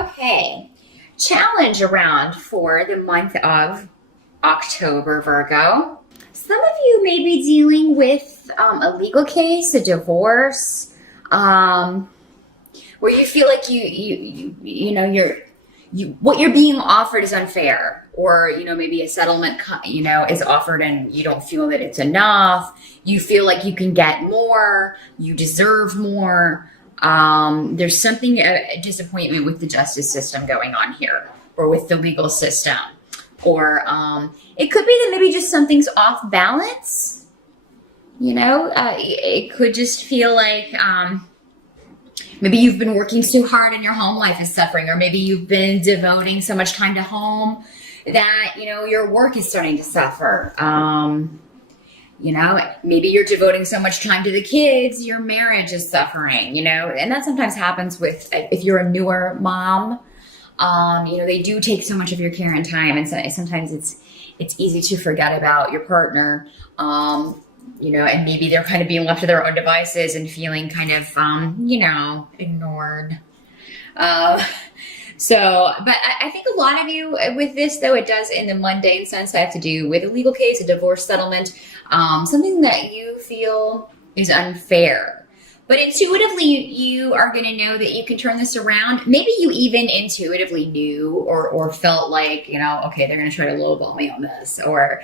Okay. Challenge around for the month of October, Virgo. Some of you may be dealing with a legal case, a divorce, where you feel like what you're being offered is unfair, or maybe a settlement is offered and you don't feel that it's enough. You feel like you can get more, you deserve more. There's something, a disappointment with the justice system going on here, or with the legal system, or it could be that maybe just something's off balance. It could just feel like maybe you've been working so hard and your home life is suffering, or maybe you've been devoting so much time to home that your work is starting to suffer. Maybe you're devoting so much time to the kids, your marriage is suffering, and that sometimes happens if you're a newer mom. They do take so much of your care and time, and sometimes it's easy to forget about your partner, and maybe they're kind of being left to their own devices and feeling kind of, ignored. But I think a lot of you with this, though, it does in the mundane sense have to do with a legal case, a divorce settlement, something that you feel is unfair. But intuitively, you are going to know that you can turn this around. Maybe you even intuitively knew or felt like, okay, they're going to try to lowball me on this. Or,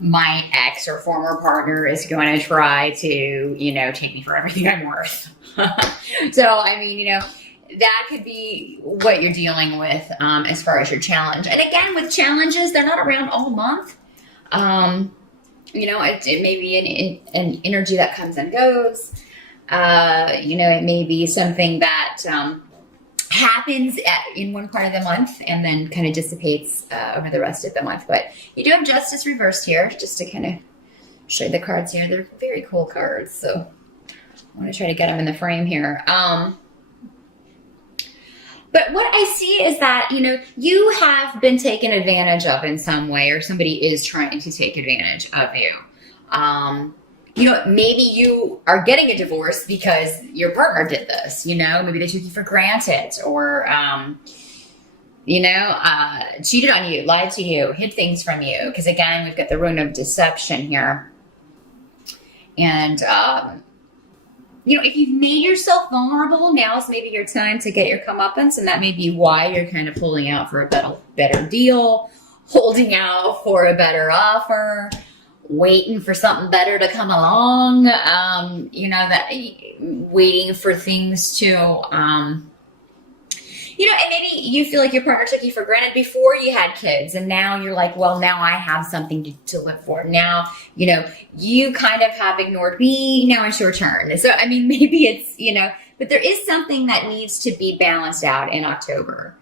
my ex or former partner is going to try to, take me for everything I'm worth. So, that could be what you're dealing with as far as your challenge. And again, with challenges, they're not around all month. It may be an energy that comes and goes. It may be something that happens in one part of the month and then kind of dissipates over the rest of the month. But you do have Justice reversed here, just to kind of show you the cards here. They're very cool cards, so I want to try to get them in the frame here. But what I see is that, you have been taken advantage of in some way, or somebody is trying to take advantage of you. Maybe you are getting a divorce because your partner did this, maybe they took you for granted, or, cheated on you, lied to you, hid things from you. Because again, we've got the rune of deception here. And, if you've made yourself vulnerable, now's maybe your time to get your comeuppance, and that may be why you're kind of pulling out for a better deal, holding out for a better offer, waiting for something better to come along, that waiting for things to, and maybe you feel like your partner took you for granted before you had kids, and now you're like, well, now I have something to live for. Now, you kind of have ignored me. Now it's your turn. So, maybe it's, but there is something that needs to be balanced out in October,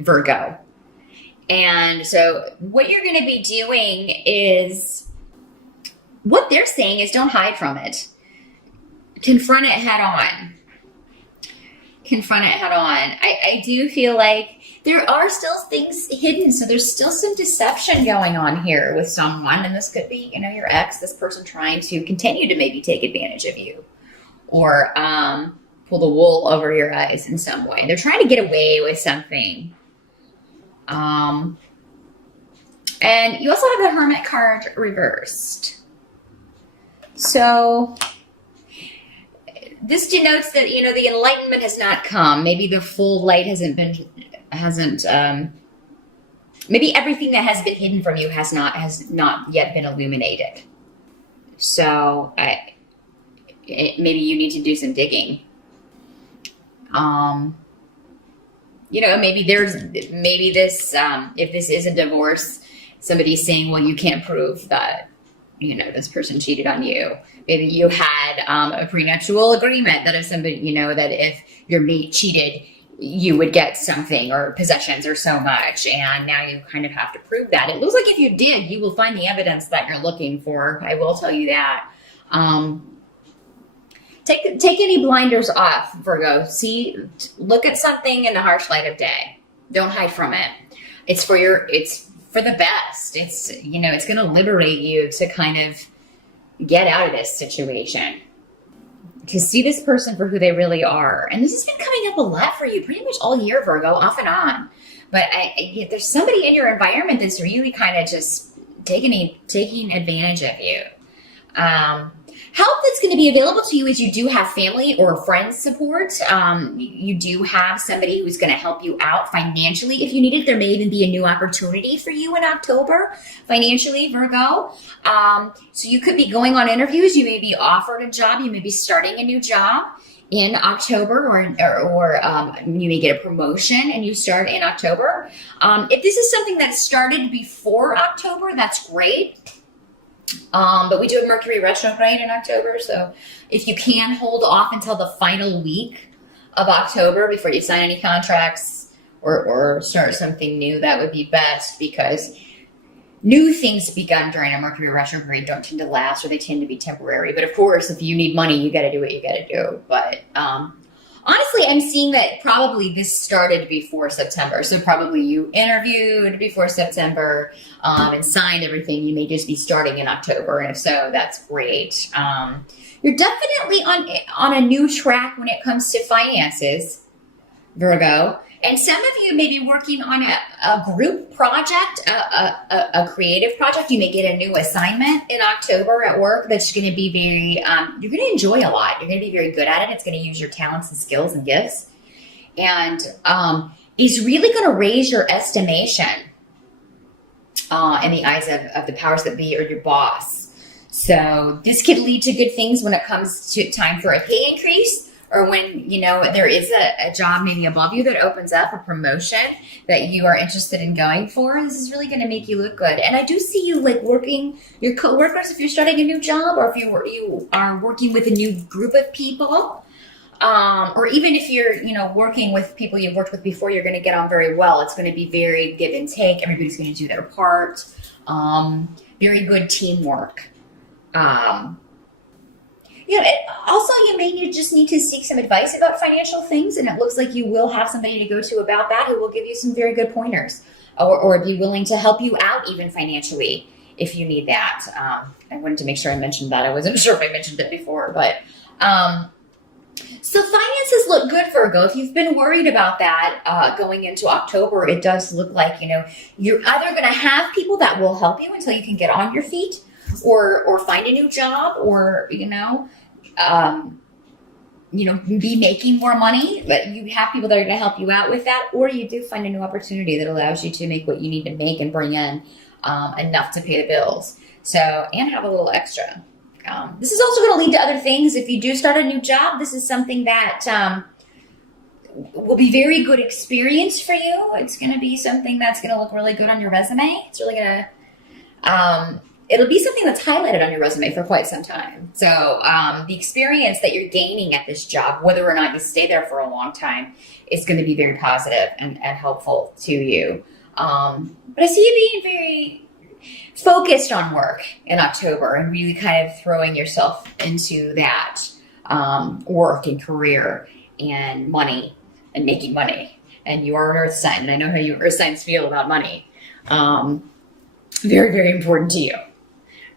Virgo. And so what you're going to be doing is, what they're saying is, don't hide from it. Confront it head on. Confront it head on. I do feel like there are still things hidden. So there's still some deception going on here with someone. And this could be, your ex, this person trying to continue to maybe take advantage of you, or pull the wool over your eyes in some way. They're trying to get away with something. And you also have the Hermit card reversed. So this denotes that, the enlightenment has not come. Maybe the full light maybe everything that has been hidden from you has not yet been illuminated. So maybe you need to do some digging. Maybe this, if this is a divorce, somebody's saying, well, you can't prove that, this person cheated on you. Maybe you had a prenuptial agreement that if somebody, that if your mate cheated, you would get something, or possessions, or so much. And now you kind of have to prove that. It looks like if you did, you will find the evidence that you're looking for. I will tell you that. Take any blinders off, Virgo. Look at something in the harsh light of day. Don't hide from it. It's for the best. It's going to liberate you to kind of get out of this situation. to see this person for who they really are. And this has been coming up a lot for you pretty much all year, Virgo, off and on. But there's somebody in your environment that's really kind of just taking advantage of you. Help that's going to be available to you is you do have family or friends support. You do have somebody who's going to help you out financially if you need it. There may even be a new opportunity for you in October financially, Virgo. So you could be going on interviews. You may be offered a job. You may be starting a new job in October, or you may get a promotion and you start in October. If this is something that started before October, that's great. But we do have Mercury retrograde in October, so if you can hold off until the final week of October before you sign any contracts or start something new, that would be best, because new things begun during a Mercury retrograde don't tend to last, or they tend to be temporary. But of course, if you need money, you got to do what you got to do. But honestly, I'm seeing that probably this started before September. So probably you interviewed before September and signed everything. You may just be starting in October. And if so, that's great. You're definitely on a new track when it comes to finances, Virgo. And some of you may be working on a group project, a creative project. You may get a new assignment in October at work that's going to be very, you're going to enjoy a lot. You're going to be very good at it. It's going to use your talents and skills and gifts. And it's really going to raise your estimation in the eyes of the powers that be or your boss. So this could lead to good things when it comes to time for a pay increase, or when, there is a job maybe above you that opens up, a promotion that you are interested in going for. This is really going to make you look good. And I do see you like working your coworkers if you're starting a new job, or if you are working with a new group of people, or even if you're, working with people you've worked with before, you're going to get on very well. It's going to be very give and take. Everybody's going to do their part. Very good teamwork. Also, you may just need to seek some advice about financial things, and it looks like you will have somebody to go to about that who will give you some very good pointers, or be willing to help you out even financially if you need that. I wanted to make sure I mentioned that. I wasn't sure if I mentioned it before, but so finances look good, Virgo. If you've been worried about that going into October, it does look like, you're either going to have people that will help you until you can get on your feet, or find a new job, or, be making more money, but you have people that are going to help you out with that, or you do find a new opportunity that allows you to make what you need to make and bring in enough to pay the bills. So, and have a little extra. This is also going to lead to other things. If you do start a new job, this is something that will be very good experience for you. It's going to be something that's going to look really good on your resume. It's really going to... it'll be something that's highlighted on your resume for quite some time. So the experience that you're gaining at this job, whether or not you stay there for a long time, is going to be very positive and helpful to you. But I see you being very focused on work in October and really kind of throwing yourself into that work and career and money and making money. And you are an earth sign, and I know how you earth signs feel about money. Very, very important to you.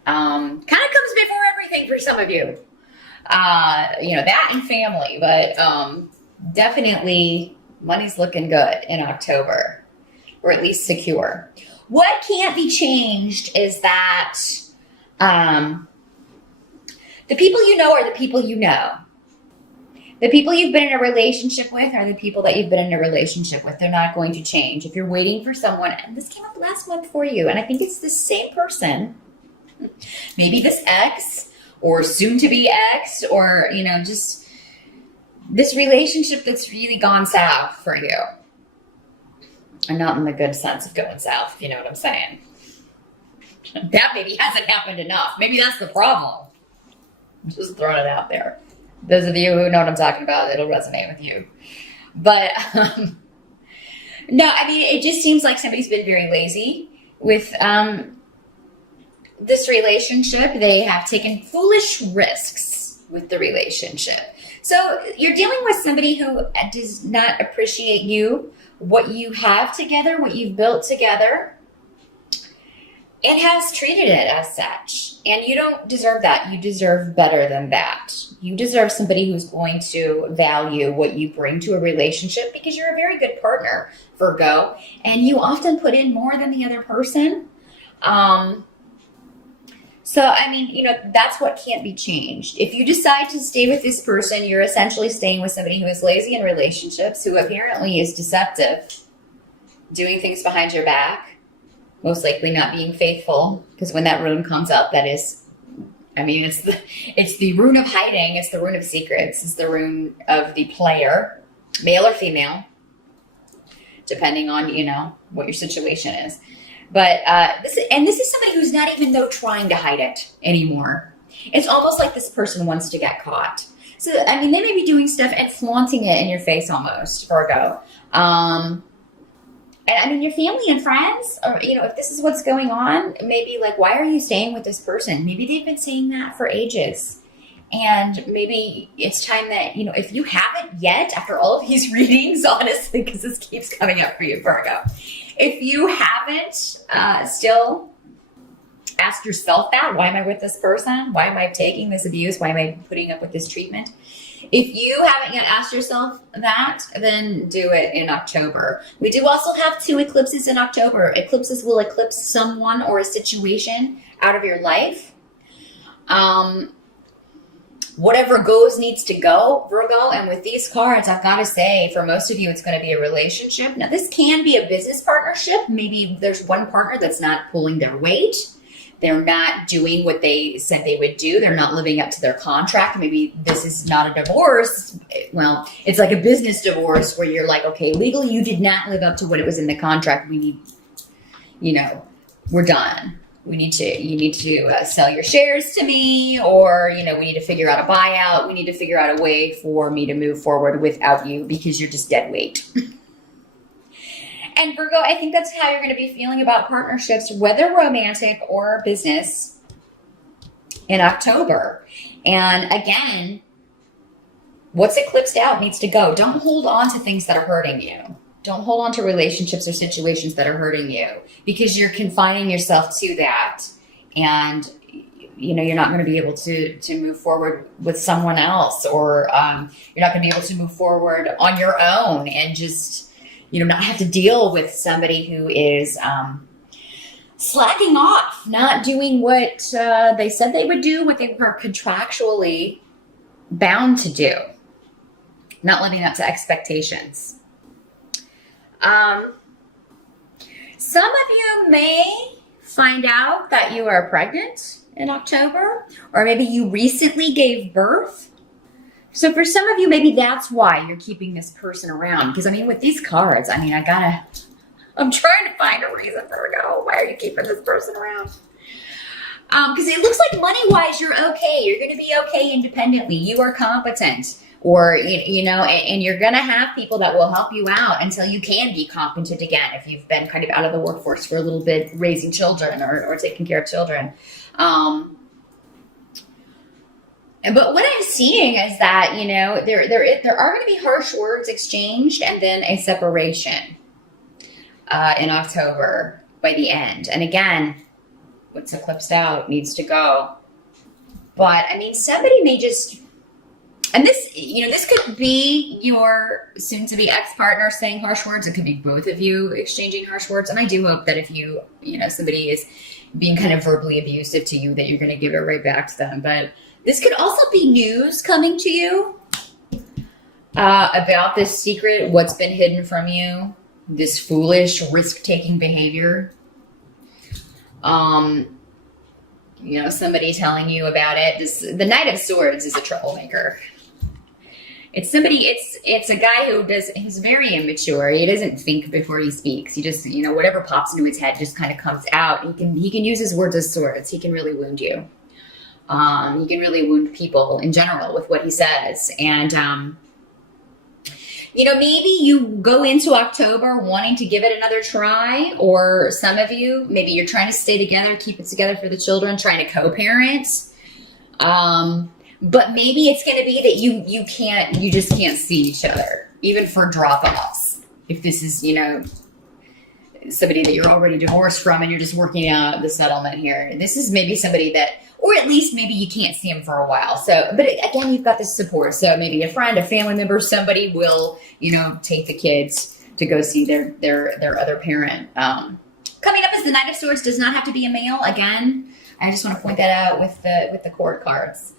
Kind of comes before everything for some of you, that and family, but definitely money's looking good in October, or at least secure. What can't be changed is that the people you know are the people you know. The people you've been in a relationship with are the people that you've been in a relationship with. They're not going to change. If you're waiting for someone, and this came up last month for you, and I think it's the same person, maybe this ex or soon to be ex, or, just this relationship that's really gone south for you. And not in the good sense of going south, you know what I'm saying? That maybe hasn't happened enough. Maybe that's the problem. Just throwing it out there. Those of you who know what I'm talking about, it'll resonate with you. But no, it just seems like somebody's been very lazy with this relationship. They have taken foolish risks with the relationship. So you're dealing with somebody who does not appreciate you, what you have together, what you've built together. and has treated it as such. And you don't deserve that. You deserve better than that. You deserve somebody who's going to value what you bring to a relationship, because you're a very good partner, Virgo, and you often put in more than the other person. So, I mean, you know, that's what can't be changed. If you decide to stay with this person, you're essentially staying with somebody who is lazy in relationships, who apparently is deceptive, doing things behind your back, most likely not being faithful, because when that rune comes up, that is, I mean, it's the rune of hiding, it's the rune of secrets, it's the rune of the player, male or female, depending on, you know, what your situation is. But this is somebody who's not even, though, trying to hide it anymore. It's almost like this person wants to get caught. So, I mean, they may be doing stuff and flaunting it in your face almost, Virgo. And I mean, your family and friends, or, you know, if this is what's going on, maybe like, why are you staying with this person? Maybe they've been saying that for ages. And maybe it's time that, you know, if you haven't yet, after all of these readings, honestly, because this keeps coming up for you, Virgo, if you haven't still asked yourself that, why am I with this person? Why am I taking this abuse? Why am I putting up with this treatment? If you haven't yet asked yourself that, then do it in October. We do also have 2 eclipses in October. Eclipses will eclipse someone or a situation out of your life. Whatever goes needs to go, Virgo. And with these cards, I've got to say, for most of you, it's going to be a relationship. Now, this can be a business partnership. Maybe there's one partner that's not pulling their weight. They're not doing what they said they would do. They're not living up to their contract. Maybe this is not a divorce. Well, it's like a business divorce where you're like, okay, legally, you did not live up to what it was in the contract. We need, you know, we're done. You need to sell your shares to me, or, you know, we need to figure out a buyout. We need to figure out a way for me to move forward without you, because you're just dead weight. And Virgo, I think that's how you're going to be feeling about partnerships, whether romantic or business, in October. And again, what's eclipsed out needs to go. Don't hold on to things that are hurting you. Don't hold on to relationships or situations that are hurting you, because you're confining yourself to that. And, you know, you're not going to be able to move forward with someone else, or you're not going to be able to move forward on your own and just, you know, not have to deal with somebody who is slacking off, not doing what they said they would do, what they were contractually bound to do, not living up to expectations. Some of you may find out that you are pregnant in October, or maybe you recently gave birth. So for some of you, maybe that's why you're keeping this person around. Because I mean, with these cards, I mean, I'm trying to find a reason for it. Why are you keeping this person around? Because it looks like money-wise, you're okay. You're going to be okay independently. You are competent. Or, you know, and you're going to have people that will help you out until you can be competent again, if you've been kind of out of the workforce for a little bit, raising children or taking care of children. But what I'm seeing is that, you know, there are going to be harsh words exchanged, and then a separation in October by the end. And again, what's eclipsed out needs to go. But, I mean, somebody may just... And this, you know, this could be your soon-to-be ex-partner saying harsh words. It could be both of you exchanging harsh words. And I do hope that if you know, somebody is being kind of verbally abusive to you, that you're going to give it right back to them. But this could also be news coming to you about this secret, what's been hidden from you, this foolish, risk-taking behavior. You know, somebody telling you about it. The Knight of Swords is a troublemaker. It's somebody, it's a guy who's very immature. He doesn't think before he speaks. He just, you know, whatever pops into his head just kind of comes out. He can use his words as swords. He can really wound you. He can really wound people in general with what he says. And, you know, maybe you go into October wanting to give it another try, or some of you, maybe you're trying to stay together, keep it together for the children, trying to co-parent. But maybe it's going to be that you just can't see each other, even for drop-offs. If this is, you know, somebody that you're already divorced from and you're just working out the settlement here. This is maybe somebody that, or at least maybe you can't see them for a while. So, but again, you've got this support. So maybe a friend, a family member, somebody will, take the kids to go see their other parent. Coming up is the Knight of Swords. Does not have to be a male. Again, I just want to point that out with the court cards.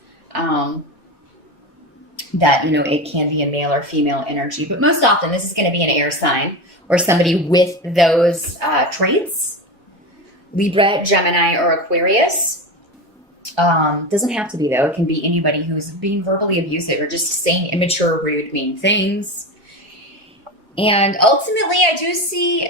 That, it can be a male or female energy, but most often this is going to be an air sign or somebody with those traits. Libra, Gemini, or Aquarius. Doesn't have to be, though. It can be anybody who's being verbally abusive or just saying immature, rude, mean things. And ultimately, I do see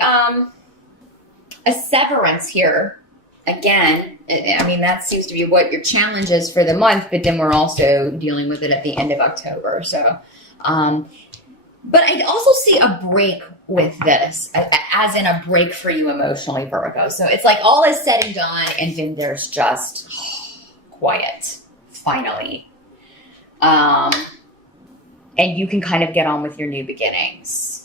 a severance here. Again, I mean, that seems to be what your challenge is for the month, but then we're also dealing with it at the end of October. So, but I also see a break with this, as in a break for you emotionally, Virgo. So it's like all is said and done, and then there's just quiet, finally. And you can kind of get on with your new beginnings.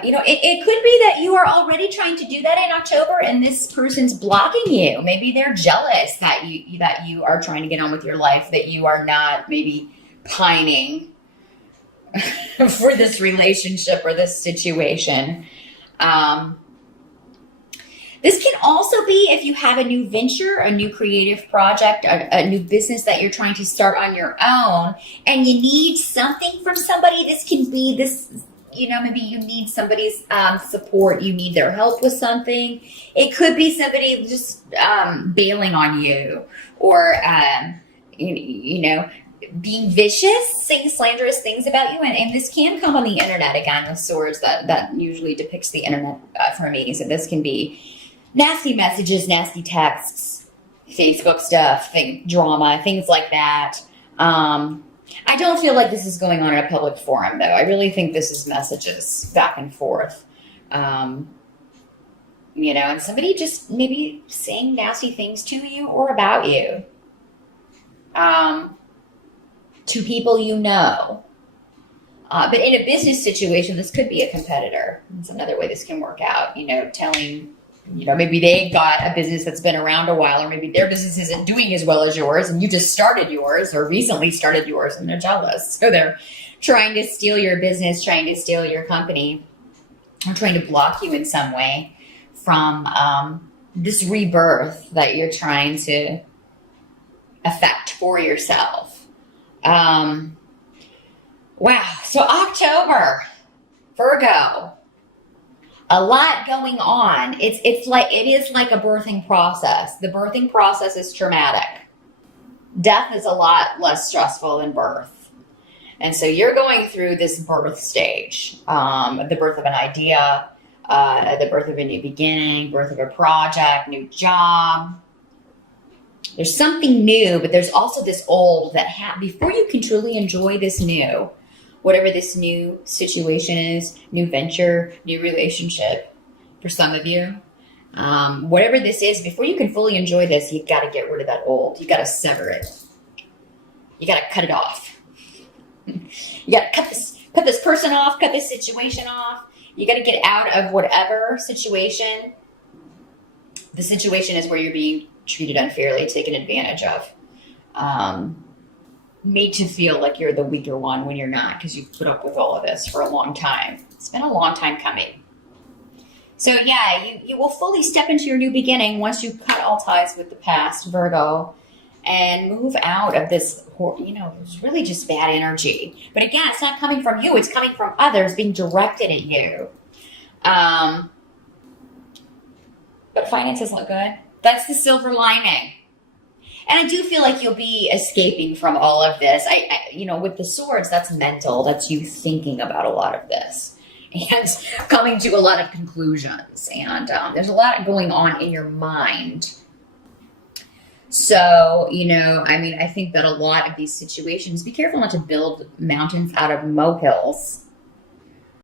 It could be that you are already trying to do that in October and this person's blocking you. Maybe they're jealous that you are trying to get on with your life, that you are not maybe pining for this relationship or this situation. This can also be if you have a new venture, a new creative project, a new business that you're trying to start on your own, and you need something from somebody. This can be this, maybe you need somebody's support. You need their help with something. It could be somebody just bailing on you, or, being vicious, saying slanderous things about you. And this can come on the internet, again, with swords. That usually depicts the internet for me. So this can be nasty messages, nasty texts, Facebook stuff, drama, things like that. I don't feel like this is going on in a public forum, though. I really think this is messages back and forth. And somebody just maybe saying nasty things to you or about you. To people you know. But in a business situation, this could be a competitor. That's another way this can work out. Telling, maybe they got a business that's been around a while, or maybe their business isn't doing as well as yours, and you just started yours or recently started yours, and they're jealous. So they're trying to steal your business, trying to steal your company, or trying to block you in some way from this rebirth that you're trying to affect for yourself. Wow. So October, Virgo, a lot going on. It is like a birthing process. The birthing process is traumatic. Death is a lot less stressful than birth. And so you're going through this birth stage, the birth of an idea, the birth of a new beginning, birth of a project, new job. There's something new, but there's also this old that before you can truly enjoy this new, whatever this new situation is, new venture, new relationship, for some of you, whatever this is, before you can fully enjoy this, you've got to get rid of that old. You got to sever it. You got to cut it off. You got to cut this person off, cut this situation off. You got to get out of whatever situation. The situation is where you're being treated unfairly, taken advantage of, made to feel like you're the weaker one when you're not, because you've put up with all of this for a long time. It's been a long time coming. So yeah, you will fully step into your new beginning once you cut all ties with the past, Virgo, and move out of this, it's really just bad energy. But again, it's not coming from you. It's coming from others being directed at you. But finances look good. That's the silver lining. And I do feel like you'll be escaping from all of this. With the swords, that's mental. That's you thinking about a lot of this and coming to a lot of conclusions. And there's a lot going on in your mind. So, I think that a lot of these situations, be careful not to build mountains out of molehills.